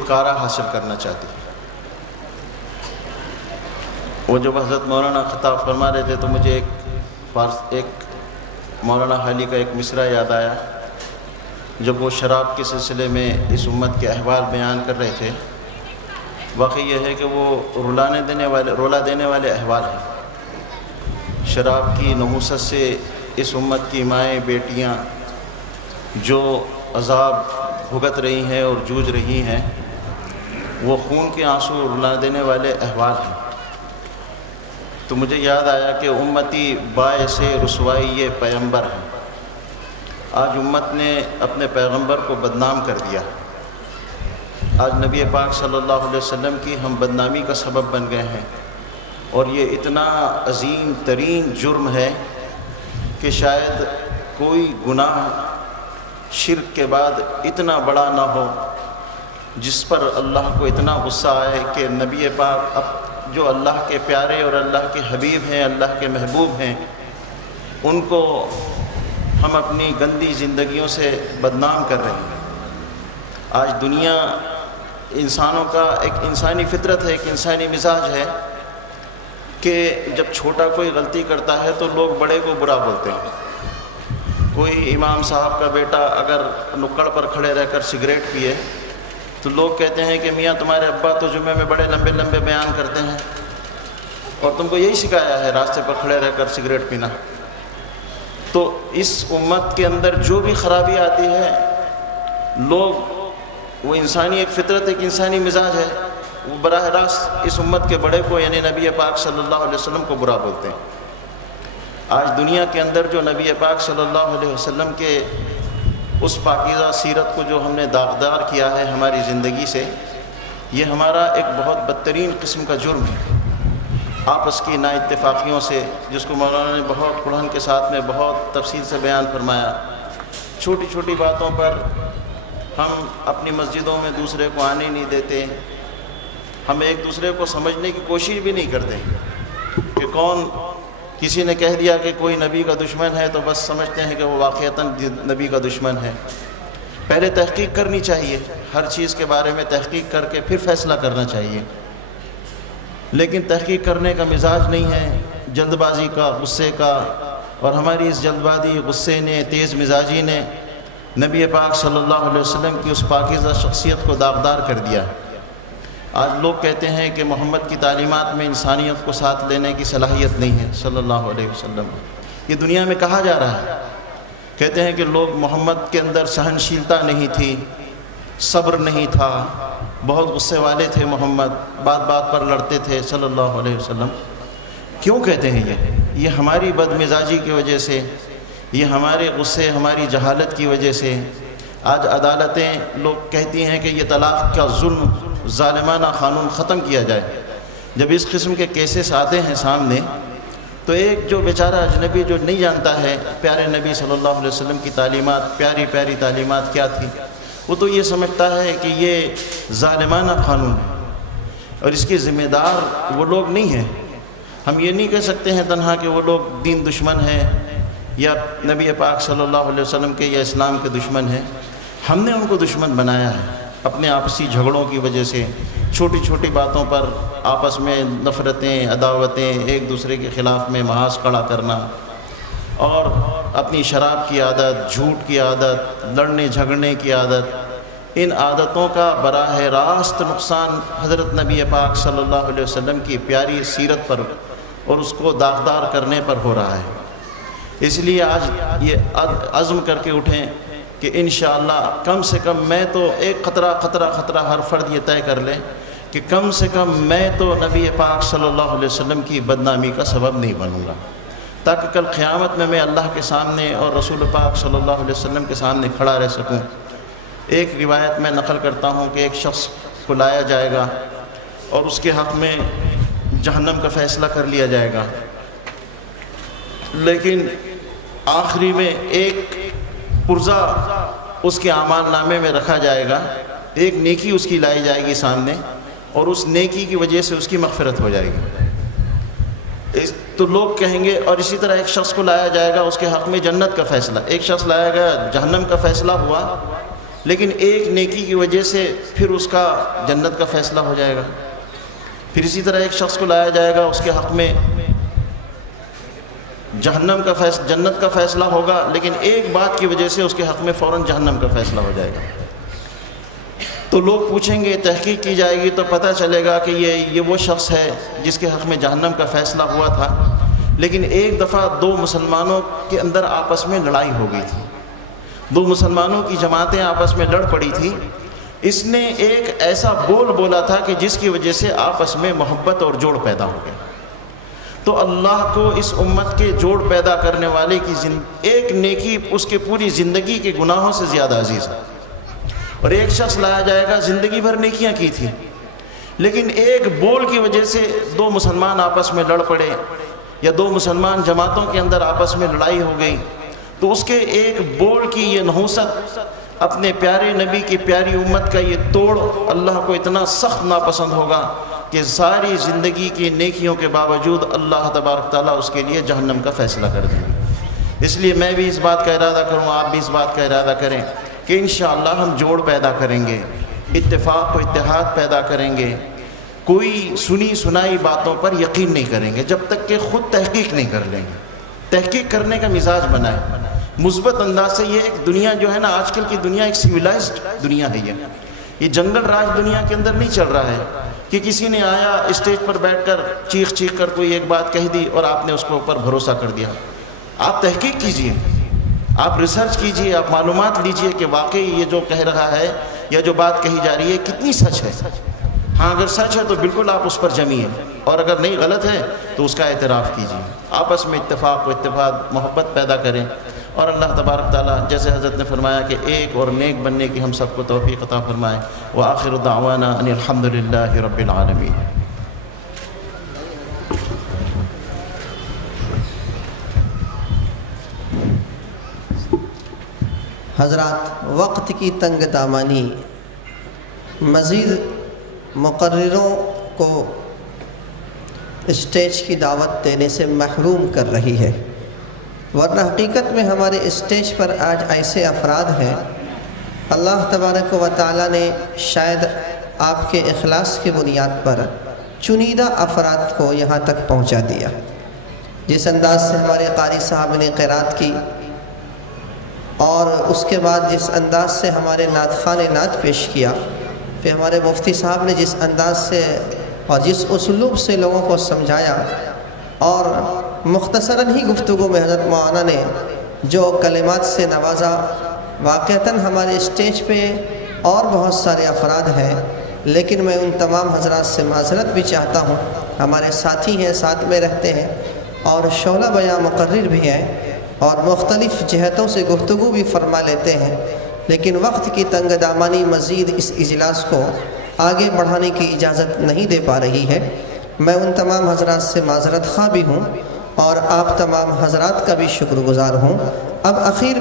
چھٹکارا حاصل کرنا چاہتی ہے۔ وہ جب حضرت مولانا خطاب فرما رہے تھے تو مجھے ایک مولانا حالی کا ایک مصرع یاد آیا، جب وہ شراب کے سلسلے میں اس امت کے احوال بیان کر رہے تھے۔ واقعی یہ ہے کہ وہ رولا دینے والے احوال ہیں۔ شراب کی نحوست سے اس امت کی مائیں بیٹیاں جو عذاب بھگت رہی ہیں اور جوجھ رہی ہیں، وہ خون کے آنسو رلا دینے والے احوال ہیں۔ تو مجھے یاد آیا کہ امتی باعث رسوائی یہ پیغمبر ہے۔ آج امت نے اپنے پیغمبر کو بدنام کر دیا۔ آج نبی پاک صلی اللہ علیہ وسلم کی ہم بدنامی کا سبب بن گئے ہیں، اور یہ اتنا عظیم ترین جرم ہے کہ شاید کوئی گناہ شرک کے بعد اتنا بڑا نہ ہو جس پر اللہ کو اتنا غصہ آئے کہ نبی پاک جو اللہ کے پیارے اور اللہ کے حبیب ہیں، اللہ کے محبوب ہیں، ان کو ہم اپنی گندی زندگیوں سے بدنام کر رہے ہیں۔ آج دنیا انسانوں کا ایک انسانی فطرت ہے، ایک انسانی مزاج ہے کہ جب چھوٹا کوئی غلطی کرتا ہے تو لوگ بڑے کو برا بولتے ہیں۔ کوئی امام صاحب کا بیٹا اگر نکڑ پر کھڑے رہ کر سگریٹ پیے تو لوگ کہتے ہیں کہ میاں تمہارے ابا تو جمعے میں بڑے لمبے لمبے بیان کرتے ہیں اور تم کو یہی سکھایا ہے راستے پر کھڑے رہ کر سگریٹ پینا۔ تو اس امت کے اندر جو بھی خرابی آتی ہے، لوگ وہ انسانی ایک فطرت، ایک انسانی مزاج ہے، وہ براہ راست اس امت کے بڑے کو یعنی نبی پاک صلی اللہ علیہ وسلم کو برا بولتے ہیں۔ آج دنیا کے اندر جو نبی پاک صلی اللہ علیہ وسلم کے اس پاکیزہ سیرت کو جو ہم نے داغدار کیا ہے ہماری زندگی سے، یہ ہمارا ایک بہت بدترین قسم کا جرم ہے۔ آپس کی نا اتفاقیوں سے، جس کو مولانا نے بہت قرآن کے ساتھ میں بہت تفصیل سے بیان فرمایا، چھوٹی چھوٹی باتوں پر ہم اپنی مسجدوں میں دوسرے کو آنے نہیں دیتے، ہم ایک دوسرے کو سمجھنے کی کوشش بھی نہیں کرتے کہ کون، کسی نے کہہ دیا کہ کوئی نبی کا دشمن ہے تو بس سمجھتے ہیں کہ وہ واقعتاً نبی کا دشمن ہے۔ پہلے تحقیق کرنی چاہیے، ہر چیز کے بارے میں تحقیق کر کے پھر فیصلہ کرنا چاہیے، لیکن تحقیق کرنے کا مزاج نہیں ہے، جلد بازی کا، غصے کا، اور ہماری اس جلد بازی، غصے نے، تیز مزاجی نے نبی پاک صلی اللہ علیہ وسلم کی اس پاکیزہ شخصیت کو داغدار کر دیا۔ آج لوگ کہتے ہیں کہ محمد کی تعلیمات میں انسانیت کو ساتھ لینے کی صلاحیت نہیں ہے صلی اللہ علیہ وسلم۔ یہ دنیا میں کہا جا رہا ہے، کہتے ہیں کہ لوگ محمد کے اندر سہنشیلتا نہیں تھی، صبر نہیں تھا، بہت غصے والے تھے محمد، بات بات پر لڑتے تھے صلی اللہ علیہ وسلم۔ کیوں کہتے ہیں یہ ہماری بد مزاجی کی وجہ سے، یہ ہمارے غصے، ہماری جہالت کی وجہ سے۔ آج عدالتیں لوگ کہتی ہیں کہ یہ طلاق کا ظلم، ظالمانہ قانون ختم کیا جائے۔ جب اس قسم کے کیسز آتے ہیں سامنے تو ایک جو بیچارہ اجنبی جو نہیں جانتا ہے پیارے نبی صلی اللہ علیہ وسلم کی تعلیمات، پیاری پیاری تعلیمات کیا تھی، وہ تو یہ سمجھتا ہے کہ یہ ظالمانہ قانون ہے اور اس کے ذمہ دار وہ لوگ نہیں ہیں۔ ہم یہ نہیں کہہ سکتے ہیں تنہا کہ وہ لوگ دین دشمن ہیں یا نبی پاک صلی اللہ علیہ وسلم کے یا اسلام کے دشمن ہیں۔ ہم نے ان کو دشمن بنایا ہے اپنے آپسی جھگڑوں کی وجہ سے، چھوٹی چھوٹی باتوں پر آپس میں نفرتیں، عداوتیں، ایک دوسرے کے خلاف میں محاذ کھڑا کرنا، اور اپنی شراب کی عادت، جھوٹ کی عادت، لڑنے جھگڑنے کی عادت، ان عادتوں کا براہ راست نقصان حضرت نبی پاک صلی اللہ علیہ وسلم کی پیاری سیرت پر اور اس کو داغدار کرنے پر ہو رہا ہے۔ اس لیے آج یہ عزم کر کے اٹھیں کہ انشاءاللہ کم سے کم میں تو ایک خطرہ ہر فرد یہ طے کر لے کہ کم سے کم میں تو نبی پاک صلی اللہ علیہ وسلم کی بدنامی کا سبب نہیں بنوں گا، تاکہ کل قیامت میں اللہ کے سامنے اور رسول پاک صلی اللہ علیہ وسلم کے سامنے کھڑا رہ سکوں۔ ایک روایت میں نقل کرتا ہوں کہ ایک شخص کو لایا جائے گا اور اس کے حق میں جہنم کا فیصلہ کر لیا جائے گا، لیکن آخری میں ایک پرزہ اس کے اعمال نامے میں رکھا جائے گا، ایک نیکی اس کی لائی جائے گی سامنے، اور اس نیکی کی وجہ سے اس کی مغفرت ہو جائے گی۔ تو لوگ کہیں گے، اور اسی طرح ایک شخص کو لایا جائے گا، اس کے حق میں جنت کا فیصلہ، ایک شخص لایا گیا، جہنم کا فیصلہ ہوا، لیکن ایک نیکی کی وجہ سے پھر اس کا جنت کا فیصلہ ہو جائے گا. پھر اسی طرح ایک شخص کو لایا جائے گا، اس کے حق میں جنت کا فیصلہ ہوگا، لیکن ایک بات کی وجہ سے اس کے حق میں فوراً جہنم کا فیصلہ ہو جائے گا. تو لوگ پوچھیں گے، تحقیق کی جائے گی تو پتہ چلے گا کہ یہ وہ شخص ہے جس کے حق میں جہنم کا فیصلہ ہوا تھا، لیکن ایک دفعہ دو مسلمانوں کے اندر آپس میں لڑائی ہو گئی تھی، دو مسلمانوں کی جماعتیں آپس میں لڑ پڑی تھی. اس نے ایک ایسا بولا تھا کہ جس کی وجہ سے آپس میں محبت اور جوڑ پیدا ہو گیا. تو اللہ کو اس امت کے جوڑ پیدا کرنے والے کی ایک نیکی اس کے پوری زندگی کے گناہوں سے زیادہ عزیز ہے. اور ایک شخص لایا جائے گا، زندگی بھر نیکیاں کی تھی، لیکن ایک بول کی وجہ سے دو مسلمان آپس میں لڑ پڑے، یا دو مسلمان جماعتوں کے اندر آپس میں لڑائی ہو گئی، تو اس کے ایک بول کی یہ نحوست، اپنے پیارے نبی کی پیاری امت کا یہ توڑ اللہ کو اتنا سخت ناپسند ہوگا کہ ساری زندگی کی نیکیوں کے باوجود اللہ تبارک تعالیٰ اس کے لیے جہنم کا فیصلہ کر دیں گے. اس لیے میں بھی اس بات کا ارادہ کروں، آپ بھی اس بات کا ارادہ کریں کہ انشاءاللہ ہم جوڑ پیدا کریں گے، اتفاق و اتحاد پیدا کریں گے. کوئی سنی سنائی باتوں پر یقین نہیں کریں گے جب تک کہ خود تحقیق نہیں کر لیں گے. تحقیق کرنے کا مزاج بنائیں مثبت انداز سے. یہ ایک دنیا جو ہے نا، آج کل کی دنیا ایک سویلائزڈ دنیا ہے. یہ جنگل راج دنیا کے اندر نہیں چل رہا ہے کہ کسی نے آیا اسٹیج پر بیٹھ کر چیخ کر کوئی ایک بات کہہ دی اور آپ نے اس کے اوپر بھروسہ کر دیا. آپ تحقیق کیجئے، آپ ریسرچ کیجئے، آپ معلومات لیجئے کہ واقعی یہ جو کہہ رہا ہے یا جو بات کہی جا رہی ہے کتنی سچ ہے. ہاں اگر سچ ہے تو بالکل آپ اس پر جمیے، اور اگر نہیں غلط ہے تو اس کا اعتراف کیجئے. آپس میں اتفاق و اتحاد محبت پیدا کریں، اور اللہ تبارک تعالیٰ جیسے حضرت نے فرمایا کہ ایک اور نیک بننے کی ہم سب کو توفیق عطا فرمائے. وآخر دعوانا ان الحمدللہ رب العالمین. حضرات، وقت کی تنگ دامانی مزید مقرروں کو اسٹیج کی دعوت دینے سے محروم کر رہی ہے، ورنہ حقیقت میں ہمارے اسٹیج پر آج ایسے افراد ہیں، اللہ تبارک و تعالیٰ نے شاید آپ کے اخلاص کی بنیاد پر چنیدہ افراد کو یہاں تک پہنچا دیا. جس انداز سے ہمارے قاری صاحب نے قرات کی، اور اس کے بعد جس انداز سے ہمارے نعت خواں نے نعت پیش کیا، پھر ہمارے مفتی صاحب نے جس انداز سے اور جس اسلوب سے لوگوں کو سمجھایا، اور مختصراً ہی گفتگو میں حضرت مولانا نے جو کلمات سے نوازا، واقعتاً ہمارے اسٹیج پہ اور بہت سارے افراد ہیں، لیکن میں ان تمام حضرات سے معذرت بھی چاہتا ہوں. ہمارے ساتھی ہیں، ساتھ میں رہتے ہیں، اور شعلہ بیان مقرر بھی ہیں، اور مختلف جہتوں سے گفتگو بھی فرما لیتے ہیں، لیکن وقت کی تنگ دامانی مزید اس اجلاس کو آگے بڑھانے کی اجازت نہیں دے پا رہی ہے. میں ان تمام حضرات سے معذرت خواہ بھی ہوں، اور آپ تمام حضرات کا بھی شکر گزار ہوں. اب اخیر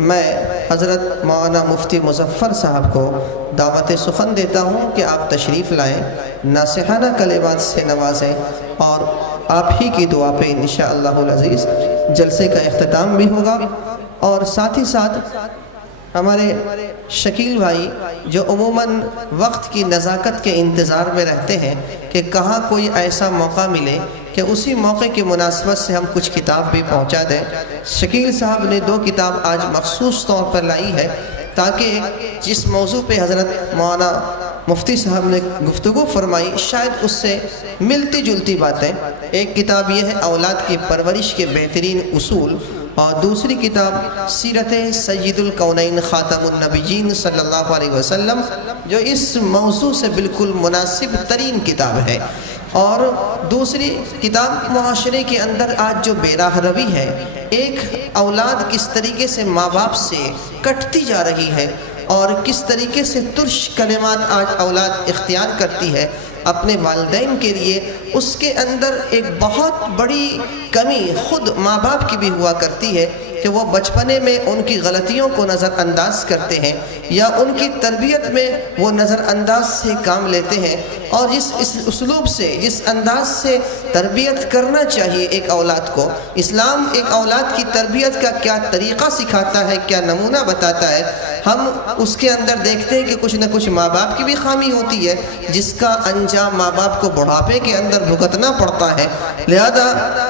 میں حضرت مولانا مفتی مظفر صاحب کو دعوت سخن دیتا ہوں کہ آپ تشریف لائیں، ناصحانہ کلمات سے نوازیں، اور آپ ہی کی دعا پہ انشاءاللہ العزیز جلسے کا اختتام بھی ہوگا. اور ساتھ ہی ساتھ ہمارے شکیل بھائی جو عموماً وقت کی نزاکت کے انتظار میں رہتے ہیں کہ کہاں کوئی ایسا موقع ملے کہ اسی موقع کی مناسبت سے ہم کچھ کتاب بھی پہنچا دیں. شکیل صاحب نے 2 کتاب آج مخصوص طور پر لائی ہے تاکہ جس موضوع پہ حضرت مولانا مفتی صاحب نے گفتگو فرمائی شاید اس سے ملتی جلتی باتیں. ایک کتاب یہ ہے اولاد کی پرورش کے بہترین اصول، اور دوسری کتاب سیرت سید الکونین خاتم النبیین صلی اللہ علیہ وسلم، جو اس موضوع سے بالکل مناسب ترین کتاب ہے. اور دوسری کتاب معاشرے کے اندر آج جو بے راہ روی ہے، ایک اولاد کس طریقے سے ماں باپ سے کٹتی جا رہی ہے اور کس طریقے سے ترش کلمات آج اولاد اختیار کرتی ہے، اپنے والدین کے لیے اس کے اندر ایک بہت بڑی کمی خود ماں باپ کی بھی ہوا کرتی ہے کہ وہ بچپنے میں ان کی غلطیوں کو نظر انداز کرتے ہیں یا ان کی تربیت میں وہ نظر انداز سے کام لیتے ہیں، اور اس اسلوب سے، جس انداز سے تربیت کرنا چاہیے ایک اولاد کو، اسلام ایک اولاد کی تربیت کا کیا طریقہ سکھاتا ہے، کیا نمونہ بتاتا ہے، ہم اس کے اندر دیکھتے ہیں کہ کچھ نہ کچھ ماں باپ کی بھی خامی ہوتی ہے جس کا انجام ماں باپ کو بڑھاپے کے اندر بھگتنا پڑتا ہے۔ لہذا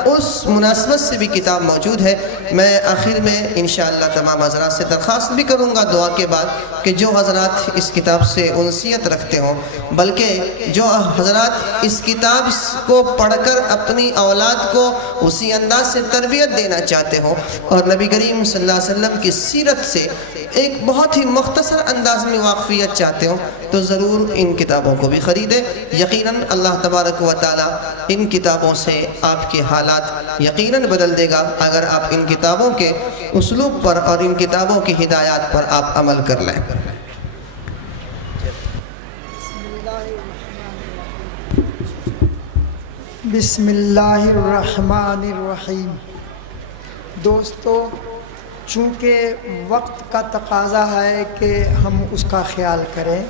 اس مناسبت سے بھی کتاب موجود ہے۔ میں آخر میں انشاءاللہ تمام حضرات سے درخواست بھی کروں گا دعا کے بعد کہ جو حضرات اس کتاب سے انسیت رکھتے ہوں، بلکہ جو حضرات اس کتاب کو پڑھ کر اپنی اولاد کو اسی انداز سے تربیت دینا چاہتے ہوں اور نبی کریم صلی اللہ علیہ وسلم کی سیرت سے ایک بہت ہی مختصر انداز میں واقفیت چاہتے ہوں، تو ضرور ان کتابوں کو بھی خریدیں۔ یقیناً اللہ تبارک و تعالی ان کتابوں سے آپ کے حالات یقیناً بدل دے گا اگر آپ ان کتابوں کے اسلوب پر اور ان کتابوں کی ہدایات پر آپ عمل کر لیں۔ بسم اللہ الرحمن الرحیم۔ دوستو، چونکہ وقت کا تقاضا ہے کہ ہم اس کا خیال کریں،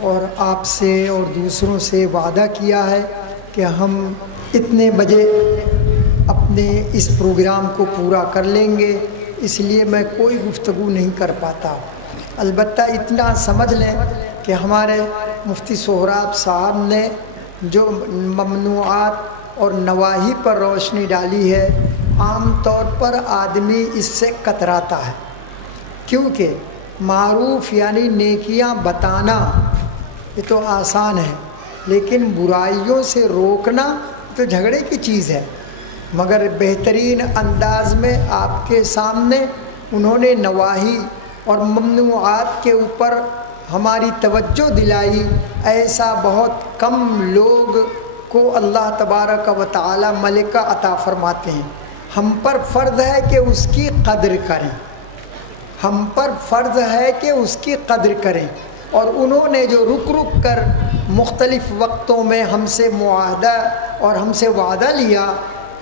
اور آپ سے اور دوسروں سے وعدہ کیا ہے کہ ہم اتنے بجے اپنے اس پروگرام کو پورا کر لیں گے، اس لیے میں کوئی گفتگو نہیں کر پاتا۔ البتہ اتنا سمجھ لیں کہ ہمارے مفتی سہراب صاحب نے جو ممنوعات اور نواہی پر روشنی ڈالی ہے، عام طور پر آدمی اس سے کتراتا ہے، کیونکہ معروف یعنی نیکیاں بتانا یہ تو آسان ہے، لیکن برائیوں سے روکنا تو جھگڑے کی چیز ہے۔ مگر بہترین انداز میں آپ کے سامنے انہوں نے نواہی اور ممنوعات کے اوپر ہماری توجہ دلائی۔ ایسا بہت کم لوگ کو اللہ تبارک و تعالی ملکہ عطا فرماتے ہیں۔ ہم پر فرض ہے کہ اس کی قدر کریں، ہم پر فرض ہے کہ اس کی قدر کریں، اور انہوں نے جو رک رک کر مختلف وقتوں میں ہم سے معاہدہ اور ہم سے وعدہ لیا،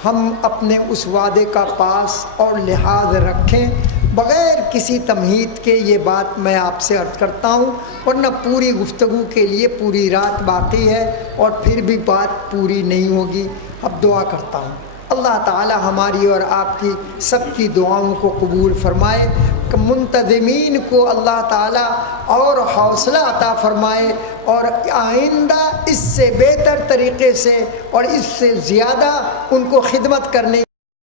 ہم اپنے اس وعدے کا پاس اور لحاظ رکھیں۔ بغیر کسی تمہید کے یہ بات میں آپ سے عرض کرتا ہوں، ورنہ پوری گفتگو کے لیے پوری رات باقی ہے اور پھر بھی بات پوری نہیں ہوگی۔ اب دعا کرتا ہوں اللہ تعالی ہماری اور آپ کی سب کی دعاؤں کو قبول فرمائے، کہ منتظمین کو اللہ تعالی اور حوصلہ عطا فرمائے، اور آئندہ اس سے بہتر طریقے سے اور اس سے زیادہ ان کو خدمت کرنے